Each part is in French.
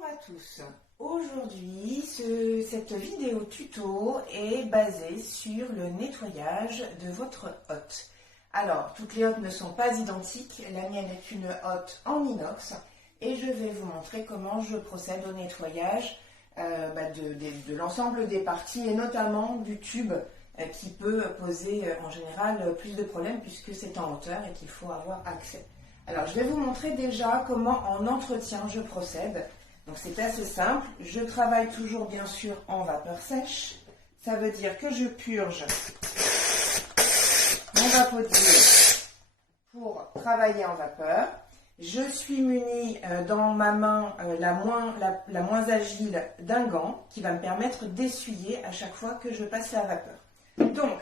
Bonjour à tous. Aujourd'hui, cette vidéo tuto est basée sur le nettoyage de votre hotte. Alors, toutes les hottes ne sont pas identiques. La mienne est une hotte en inox et je vais vous montrer comment je procède au nettoyage de l'ensemble des parties et notamment du tube qui peut poser en général plus de problèmes puisque c'est en hauteur et qu'il faut avoir accès. Alors, je vais vous montrer déjà comment en entretien je procède. Donc, c'est assez simple. Je travaille toujours, bien sûr, en vapeur sèche. Ça veut dire que je purge mon vapotis pour travailler en vapeur. Je suis munie dans ma main la moins agile d'un gant qui va me permettre d'essuyer à chaque fois que je passe la vapeur. Donc,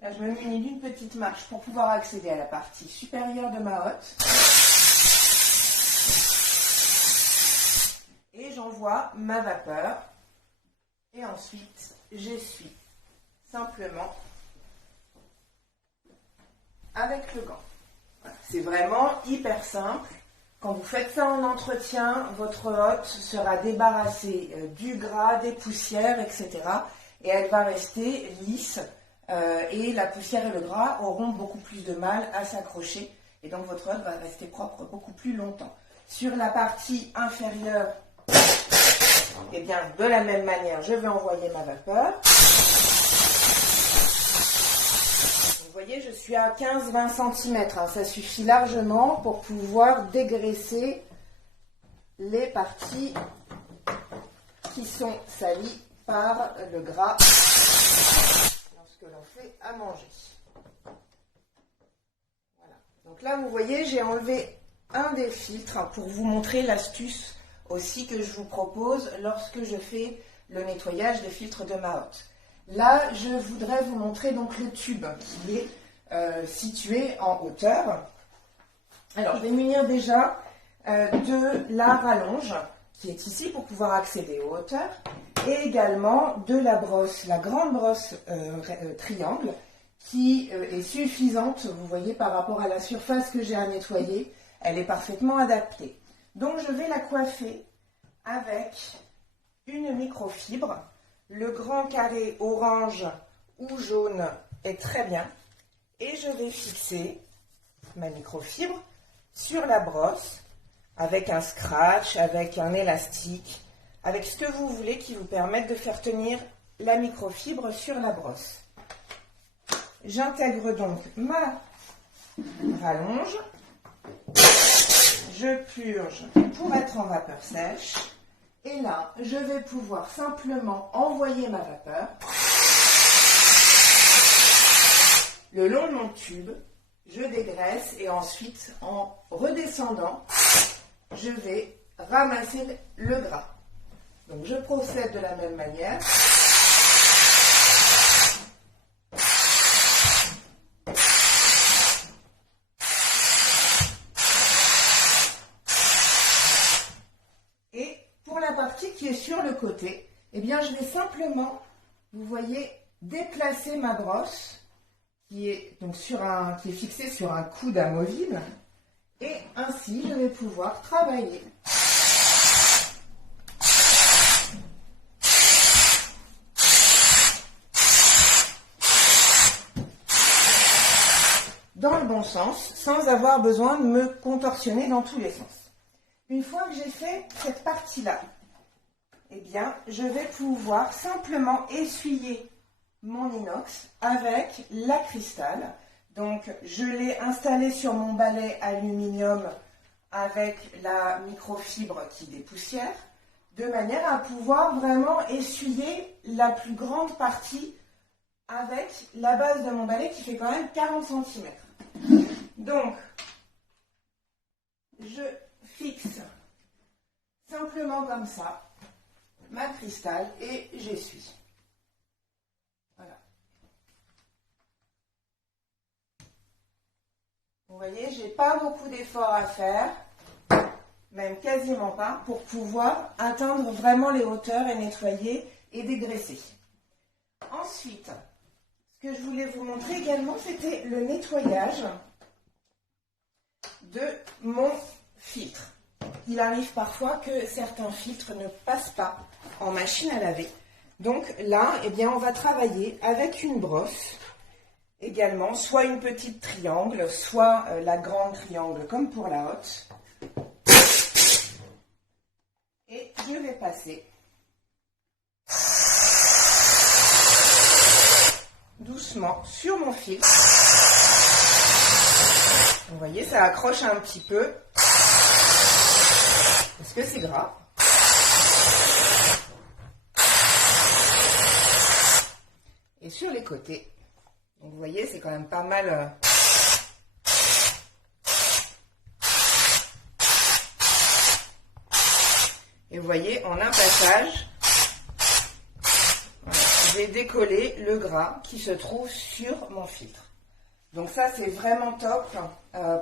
là, je me munis d'une petite marche pour pouvoir accéder à la partie supérieure de ma hotte. Et j'envoie ma vapeur. Et ensuite, j'essuie simplement avec le gant. Voilà. C'est vraiment hyper simple. Quand vous faites ça en entretien, votre hotte sera débarrassée du gras, des poussières, etc. Et elle va rester lisse. Et la poussière et le gras auront beaucoup plus de mal à s'accrocher et donc votre hotte va rester propre beaucoup plus longtemps. Sur la partie inférieure, et bien de la même manière, je vais envoyer ma vapeur. Vous voyez, je suis à 15-20 cm, ça suffit largement pour pouvoir dégraisser les parties qui sont salies par le gras que l'on fait à manger. Voilà. Donc là, vous voyez, j'ai enlevé un des filtres pour vous montrer l'astuce aussi que je vous propose lorsque je fais le nettoyage des filtres de ma hotte. Là, je voudrais vous montrer donc le tube qui est situé en hauteur. Alors, je vais munir déjà de la rallonge qui est ici pour pouvoir accéder aux hauteurs. Et également de la brosse, la grande brosse triangle, qui est suffisante, vous voyez, par rapport à la surface que j'ai à nettoyer, elle est parfaitement adaptée. Donc je vais la coiffer avec une microfibre. Le grand carré orange ou jaune est très bien. Et je vais fixer ma microfibre sur la brosse avec un scratch, avec un élastique, avec ce que vous voulez qui vous permette de faire tenir la microfibre sur la brosse. J'intègre donc ma rallonge. Je purge pour être en vapeur sèche. Et là, je vais pouvoir simplement envoyer ma vapeur le long de mon tube. Je dégraisse et ensuite, en redescendant, je vais ramasser le gras. Donc je procède de la même manière. Et pour la partie qui est sur le côté, eh bien je vais simplement, vous voyez, déplacer ma brosse qui est donc qui est fixée sur un coude amovible. Et ainsi, je vais pouvoir travailler dans le bon sens, sans avoir besoin de me contorsionner dans tous les sens. Une fois que j'ai fait cette partie-là, eh bien, je vais pouvoir simplement essuyer mon inox avec la cristal. Donc, je l'ai installé sur mon balai aluminium avec la microfibre qui dépoussière, de manière à pouvoir vraiment essuyer la plus grande partie avec la base de mon balai qui fait quand même 40 cm. Donc, je fixe simplement comme ça ma cristal et j'essuie. Voilà. Vous voyez, j'ai pas beaucoup d'efforts à faire, même quasiment pas, pour pouvoir atteindre vraiment les hauteurs et nettoyer et dégraisser. Ensuite, ce que je voulais vous montrer également, c'était le nettoyage de mon filtre. il arrive parfois que certains filtres ne passent pas en machine à laver. Donc là, eh bien, on va travailler avec une brosse également, soit une petite triangle, soit la grande triangle comme pour la hotte. Et je vais passer doucement sur mon filtre. Vous voyez, ça accroche un petit peu parce que c'est gras. Et sur les côtés, donc vous voyez, c'est quand même pas mal. Et vous voyez, en un passage, voilà, j'ai décollé le gras qui se trouve sur mon filtre. Donc ça, c'est vraiment top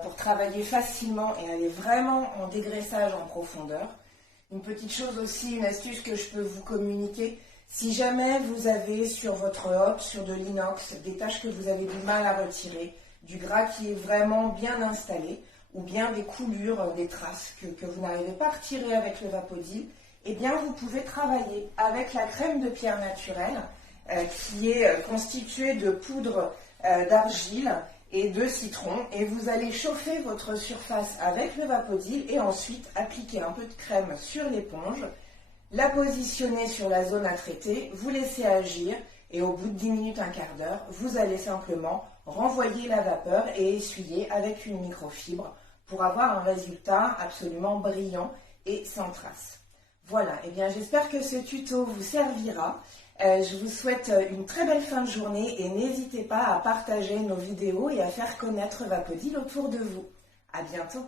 pour travailler facilement et aller vraiment en dégraissage en profondeur. Une petite chose aussi, une astuce que je peux vous communiquer, si jamais vous avez sur votre hotte, sur de l'inox, des taches que vous avez du mal à retirer, du gras qui est vraiment bien installé, ou bien des coulures, des traces que vous n'arrivez pas à retirer avec le Vapodil, eh bien vous pouvez travailler avec la crème de pierre naturelle qui est constituée de poudre d'argile et de citron, et vous allez chauffer votre surface avec le Vapodil et ensuite appliquer un peu de crème sur l'éponge, la positionner sur la zone à traiter, vous laissez agir et au bout de 10 minutes, un quart d'heure, vous allez simplement renvoyer la vapeur et essuyer avec une microfibre pour avoir un résultat absolument brillant et sans trace. Voilà, et bien j'espère que ce tuto vous servira. Je vous souhaite une très belle fin de journée et n'hésitez pas à partager nos vidéos et à faire connaître Vapodil autour de vous. À bientôt.